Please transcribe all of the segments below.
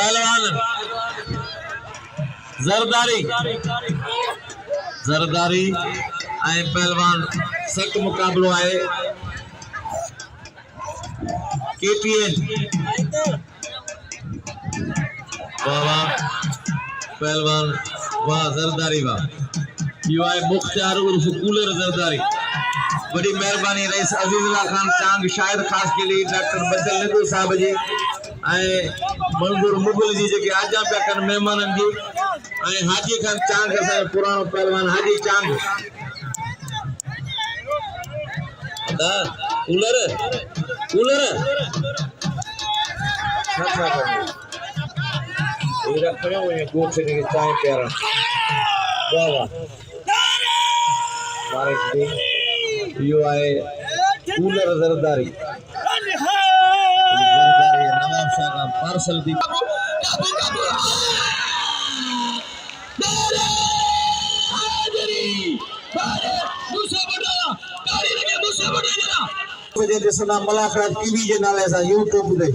पहलवान जरदारी जरदारी ऐं पहलवान सख्त मुकाबलो है KTN वाह पहलवान वाह जरदारी वाह यो है मुख्तार उर्फ कूलर जरदारी। बड़ी मेहरबानी रईस अजीजुल्लाह खान चांग शायद खास के लिए डॉक्टर बदल नदू साहब जी मंजूर मुगल जी जेके आजा पे कन मेहमानन जी हाजी खान चांग असां पुरानो पहलवान हाजी चांग कूलर कूलर इधर खड़े हुए हैं गोद से लेके चाय प्यारा वाह वाह हमारे यो आए कूलर जरदारी नवाब शाह का पार्सल दी ॾिसंदा मुलाक़ात टीवी जे नाले सां यूट्यूब ते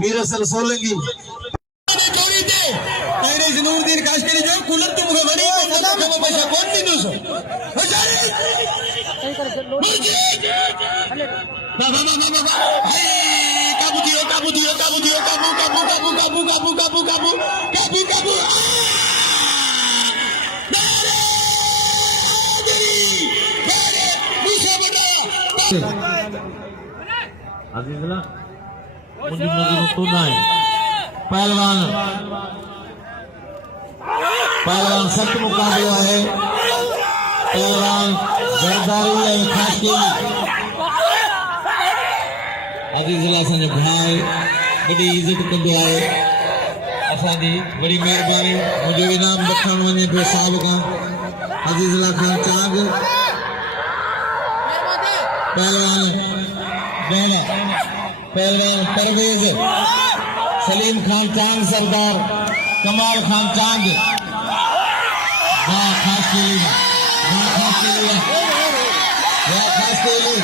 मीर हसन सोलंकी ज़ैनुद्दीन काशकरी जो कूलर तू मुखे वड़ी तो खबर पैसा कोन ॾींदुसि काबू दियो काबू दियो काबू दियो काबू काबू काबू काबू काबू काबू काबू काबू काबू अजीजुल्लाह मुझे नजर तो ना है पहलवान पहलवान सख्त मुकाबला है पहलवान जरदारी है खास के अजीजुल्लाह सन भाई बड़ी इज्जत कंदो है असांजी बड़ी मेहरबानी मुझे इनाम रखण वने पे साहब का अजीजुल्लाह खान चांग पहलवान पहलवान परवेज सलीम खान चांग सरदार कमाल खान चांग वाह खास के लिए वाह खास के लिए वाह खास के लिए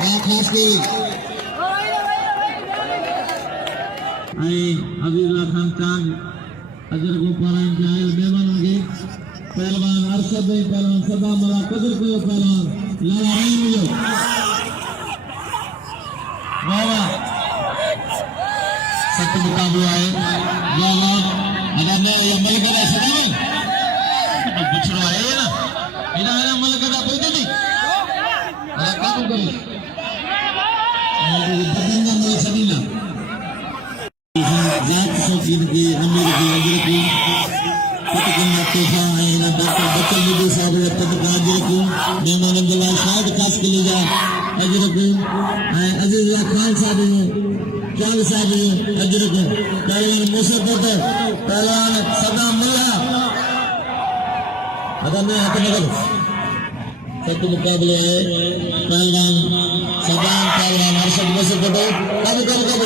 वाह खास के लिए अजीजुल्लाह खान चांग अजर को पारायण जायल मेहमान के पहलवान अरशद पहलवान सदा मला कदर को पहलवान लाला रहीम जो वाह सख्त मुकाबला है वाह अगर मैं ये मलिक का सदा में बुछड़ो है ना इना इना मलिक का कोई नहीं अरे काम करो ये बदन का मलिक सदीला जात शौकीन के अमीर के अंदर को पटकना तोहफा है ना डॉक्टर बच्चन नबी साहब पटका अंदर को मेहमान अंदर शायद खास के लिए जा अंदर को अजीजुल्लाह खान साहब चांद साहब अंदर को पहलवान मूसा पटर पहलवान सदा मुल्ला अदा में हाथ नगर सख्त मुकाबले है पहलवान सदा पहलवान अरशद मूसा पटर कब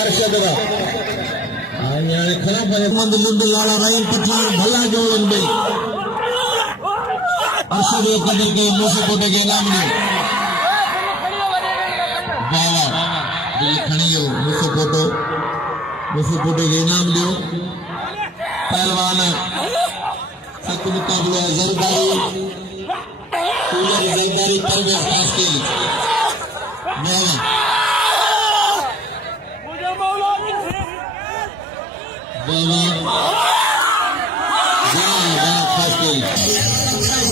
अरशद खराब लाला रहीम पठान भला जोड़न में अरशद कदर के मूसे कोटे के नाम ने बाला दिल खणियो मूसे कोटे के नाम दियो पहलवान सख्त मुकाबला जरदारी कूलर जरदारी परवेज खास के लिए खास के